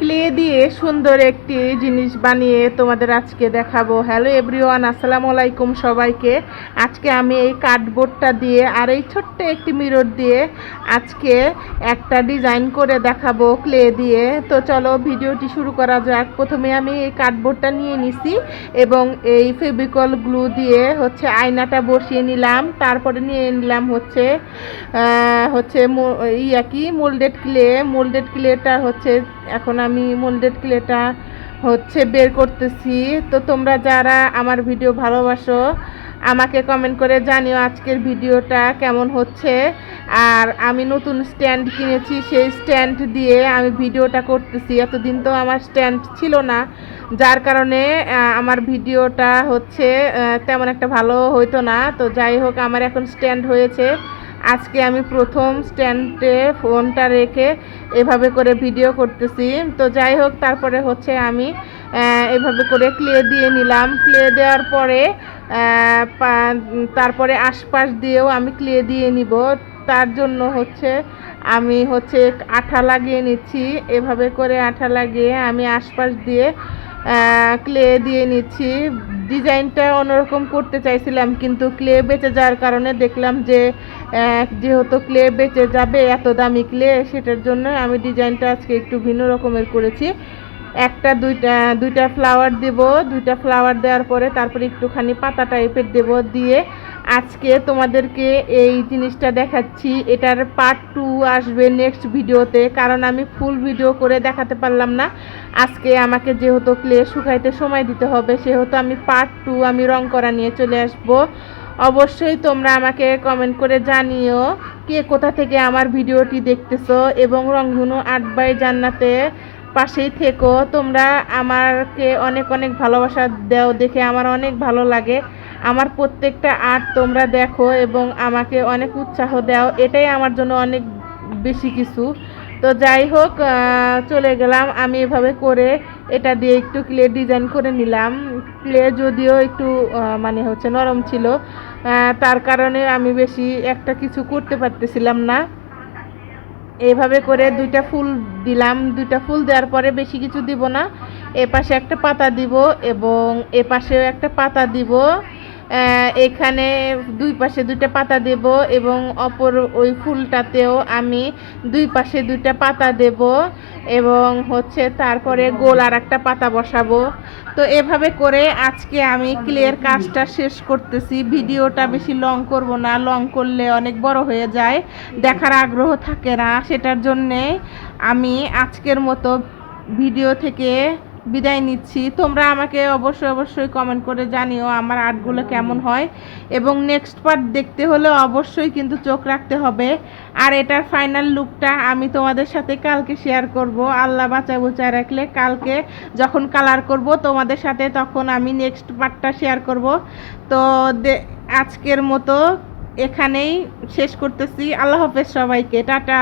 Clay দিয়ে সুন্দর একটি জিনিস বানিয়ে তোমাদের আজকে দেখাবো। হ্যালো এভরিওয়ান, আসসালামু আলাইকুম সবাইকে। আজকে আমি এই কার্ডবোর্ডটা দিয়ে আর এই ছোট্ট একটি মিরর দিয়ে আজকে একটা ডিজাইন করে দেখাবো ক্লে দিয়ে। তো চলো ভিডিওটি শুরু করা যাক। প্রথমে আমি এই কার্ডবোর্ডটা নিয়ে নিছি এবং এই ফেভিকল গ্লু দিয়ে আয়নাটা বসিয়ে নিলাম। তারপরে নিয়ে নিলাম মোল্ডেড ক্লেটা এখন আমি মোল্ডেড ক্লেটা বের করতেছি। তো তোমরা যারা আমার ভিডিও ভালোবাসো আমাকে কমেন্ট করে জানিও আজকের ভিডিওটা কেমন হচ্ছে। আর আমি নতুন স্ট্যান্ড কিনেছি, সেই স্ট্যান্ড দিয়ে আমি ভিডিওটা করতেছি। এতদিন তো আমার স্ট্যান্ড ছিল না, যার কারণে আমার ভিডিওটা তেমন একটা ভালো হইতো না। তো যাই হোক, আমার এখন স্ট্যান্ড হয়েছে। আজকে আমি প্রথম স্ট্যান্ডে ফোনটা রেখে এভাবে করে ভিডিও করতেছি। তো যাই হোক, তারপরে আমি এভাবে করে ক্লে দিয়ে নিলাম। ক্লে দেওয়ার পরে তারপরে আশপাশ দিয়েও আমি ক্লে দিয়ে নিব। তার জন্য আমি আঠা লাগিয়ে নিচ্ছি। এভাবে করে আঠা লাগিয়ে আমি আশপাশ দিয়ে ক্লে দিয়ে নিচ্ছি। ডিজাইনটা অন্যরকম করতে চাইছিলাম, কিন্তু ক্লে বেঁচে যাওয়ার কারণে দেখলাম যে যেহেতু ক্লে বেঁচে যাবে, এত দামি ক্লে, সেটার জন্য আমি ডিজাইনটা আজকে একটু ভিন্ন রকমের করেছি। দুইটা ফ্লাওয়ার দেব। দুইটা ফ্লাওয়ার দেওয়ার পরে তারপরে একটুখানি পাতা টাইপের দেব। দিয়ে আজকে তোমাদেরকে এই জিনিসটা দেখাচ্ছি। এটার পার্ট 2 আসবে নেক্সট ভিডিওতে, কারণ আমি ফুল ভিডিও করে দেখাতে পারলাম না। আজকে আমাকে যেহেতু ক্লে শুকাইতে সময় দিতে হবে, সেহেতু আমি পার্ট 2 আমি রং করা নিয়ে চলে আসব। অবশ্যই তোমরা আমাকে কমেন্ট করে জানিও কে কোথা থেকে আমার ভিডিওটি দেখতেছো, এবং রংধনু আর্ট বাই জান্নাতে পাশেই থেকো। তোমরা আমাকে অনেক অনেক ভালোবাসা দাও, দেখে আমার অনেক ভালো লাগে। আমার প্রত্যেকটা আর্ট তোমরা দেখো এবং আমাকে অনেক উৎসাহ দাও, এটাই আমার জন্য অনেক বেশি কিছু। তো যাই হোক, চলে গেলাম আমি এভাবে করে এটা দিয়ে একটু ক্লে ডিজাইন করে নিলাম। ক্লে যদিও একটু নরম ছিল, তার কারণে আমি বেশি একটা কিছু করতে পারতেছিলাম না। এইভাবে করে দুইটা ফুল দিলাম। দুইটা ফুল দেওয়ার পরে বেশি কিছু দিব না। এপাশে একটা পাতা দিব এবং এপাশেও একটা পাতা দিব। এখানে দুই পাশে দুইটা পাতা দেব এবং অপর ওই ফুলটাতেও আমি দুই পাশে দুইটা পাতা দেব এবং তারপরে গোল আর একটা পাতা বসাবো। তো এভাবে করে আজকে আমি ক্লের কাজটা শেষ করতেছি। ভিডিওটা বেশি লং করব না, লং করলে অনেক বড় হয়ে যায়, দেখার আগ্রহ থাকে না। সেটার জন্যে আমি আজকের মতো ভিডিও থেকে বিদায় নিচ্ছি। তোমরা আমাকে অবশ্যই কমেন্ট করে জানিও আমার আর্টগুলো কেমন হয়, এবং নেক্সট পার্ট দেখতে হলে অবশ্যই কিন্তু চোখ রাখতে হবে। আর এটার ফাইনাল লুকটা আমি তোমাদের সাথে কালকে শেয়ার করব। আল্লাহ বাঁচায় রাখলে কালকে যখন কালার করব তোমাদের সাথে, তখন আমি নেক্সট পার্টটা শেয়ার করব। তো আজকের মতো এখানেই শেষ করতেছি। আল্লাহ হাফেজ সবাইকে, টাটা।